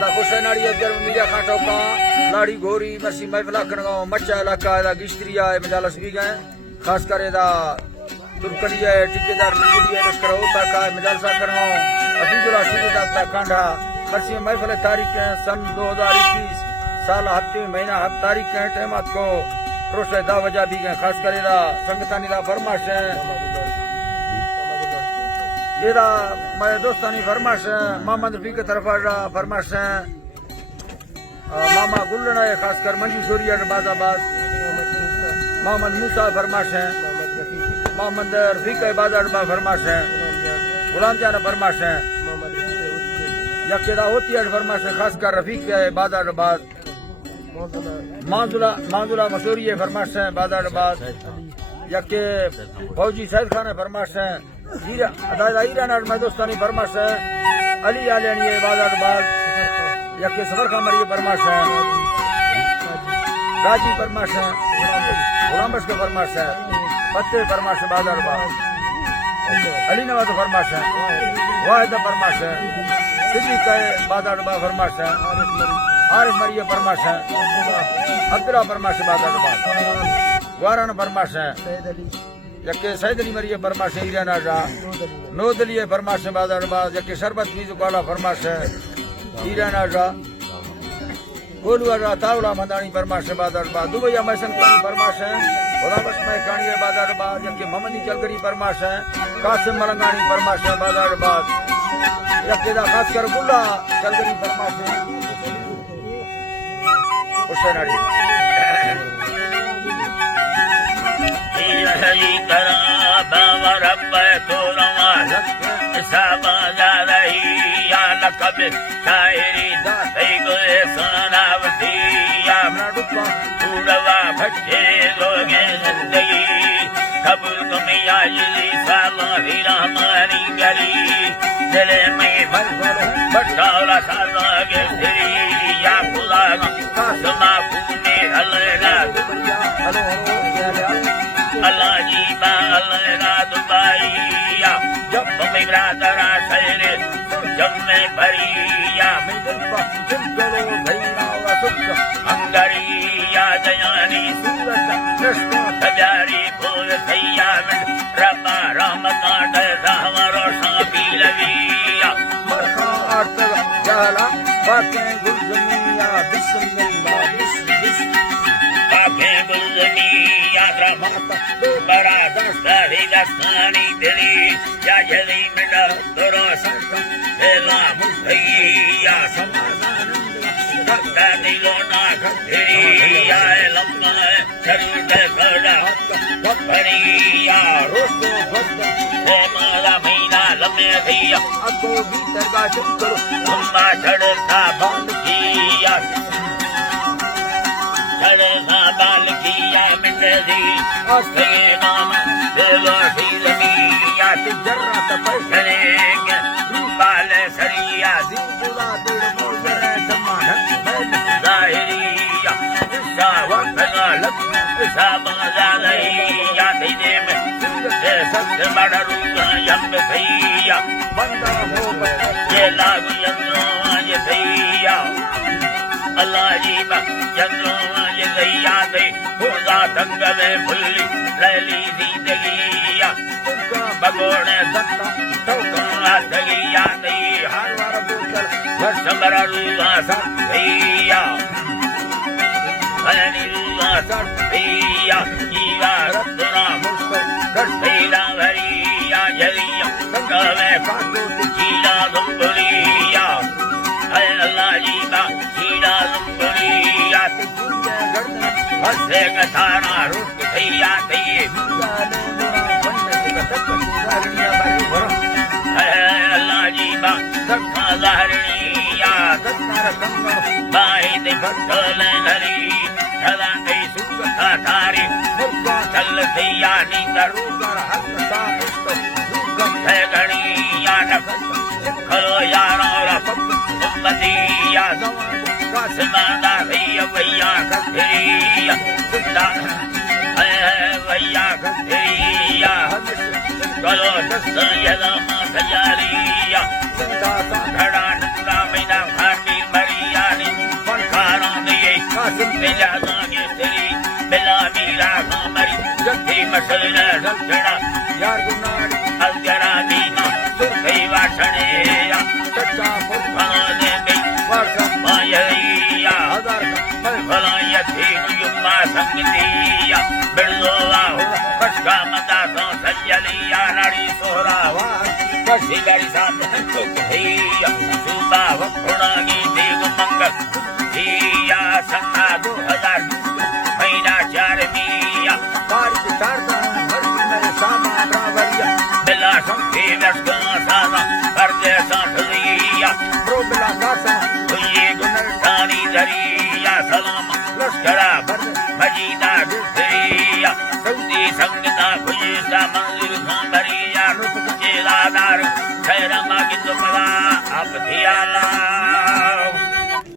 था खुश नाड़ी असघर में मीरा खाटो का लाड़ी गोरी मसी महफिला करनो मच्चा इलाका एदा गिश्तरिया है मजालस भी गए खास कर एदा तुर्कलिया है ठेकेदार मिलिया लश्कर होता का मजालसा करनो अब्दुल्ला सीधा का कांडा मसी महफिल तारीख है सन 2021 साल हफ्ते महीना हफ्ते तारीख है टाइमात को रोशे दा वजह भी गए खास कर एदा संगतानी दा फरमाश है एदा मैं दोस्तानी फरमाश है मोहम्मद रफी की तरफ फरमाश है मामा गुल्लना है खास कर मंजू सूरिया बाजाबाद मोहम्मद मूसा फरमाश है मोहम्मद रफीक बाजार फरमाश है गुलाम जान फरमाश है यकेदा होती है फरमाश है खास कर रफीक बाजाराबाद मांजुला मसूरी है फरमाश है बाजाराबाद यके फौजी सैद खान है फरमाश है मैं दोस्तानी फरमाश है अली आलियानी है बाजाराबाद यके सफर का मरिए फरमाश है राजी फरमाश है गुलाम बश का फरमाश है पत्ते फरमाश है बाजाराबाद अली नवाज फरमाश है वाहिद फरमाश है सिद्दीक का बाजाराबाद फरमाश है आरिफ मरिए फरमाश है अब्दुल्ला फरमाश बाजाराबाद वाराना फरमाश है यके सैद अली मरिए फरमाश है ईराना जा नोदली फरमाश है बाजाराबाद यके शरबत मीज़ वाला फरमाश है ईराना जा गोलुआ जा तावला मदानी फरमाश है बाजाराबाद दुबैया मैसन खानी फरमाश है गुलाबश में खानी है बाजाराबाद यके मोहम्मदी चलगरी फरमाश है कासिम मलंगानी फरमाश है बाजाराबाद यके दा खास कर गुल्ला चलगरी फरमाश है उससे नाड़ी हरी करा बाबा रब तो रमा साबा जा रही या लकब शायरी दाई गोए सुनावती या मडुका उड़वा भट्टे लोगे जिंदगी कबूल कमिया यली साला हीरा हमारी गली दिले में बटाला साला के तेरी या खुदा कासमा फूने हलना अल्लाह जी बा अल्लाह दुबाइया जब मेरा दरा शहरे जब मैं भरिया अंगरिया दयानी सूरत कृष्ण सजारी फूल सैया रबा रहमता डरा हमारो शापी लगिया जाला बातें गुलजनिया बिस्मिल्लाह बातें गुलजनिया रहमता बड़ा दस्ता ही दस्तानी दिली या जली मिला तोरो संग एला मुखैया समाधान कत्ता दिलो ना खरी या लम्मा शरीर खड़ा वफरिया रुस्तो फस्त ए माला मीना लम्मे दिया अको भीतर का चुप करो अम्मा चढ़ता बाल किया चढ़ता बाल किया मिटे दी उसके नाम दिलो दिलमिया जर्रा तपस करेंगे बाल सरिया जिंदगा दिल मोजर समान ज़ाहिरिया वक़्त लग साबा ज़ाहिरिया दीने में सबसे बड़ा रूह यम भैया बंदा हो ये लागू यंत्रों ये भैया अल्लाह जी बा यंत्रों ये भैया दे खुदा तंग में भुल्ली लैली जिंदगिया तुमका बगोड़े सत्ता तोका दगिया दे हर वार बोल वर्ष बड़ा रूह सब भैया अली रूह सब भैया जीवा रत्ना मुस्को कठेला भरिया जलिया संगवे काटो जीला दुम्बलिया अल्लाह जी बा जीला दुम्बलिया तुझे गर्दन हंसे कथाना रुक भैया दे गाने मेरा बनने का तक सुधारनिया बारी भरो अल्लाह जी बा सत्ता ज़ाहिरिया सत्तार संग बाई दे भटल नरी सदा दे सुखा थारी मुर्गा चल दिया नी करू कर हक साहित्य दुर्गम है गणिया नख खलो यारा और उम्मतिया कासमाना भैया भैया कथरिया सुधा है भैया कथरिया कलो दस यदा मा सजारिया संता खड़ा नंदा मीना खाटी मरी बिरजोवा हो कशका मदा तो सजलिया नाड़ी सोहरावा कशी गाड़ी साथ तो भैया सुबा हो थोड़ा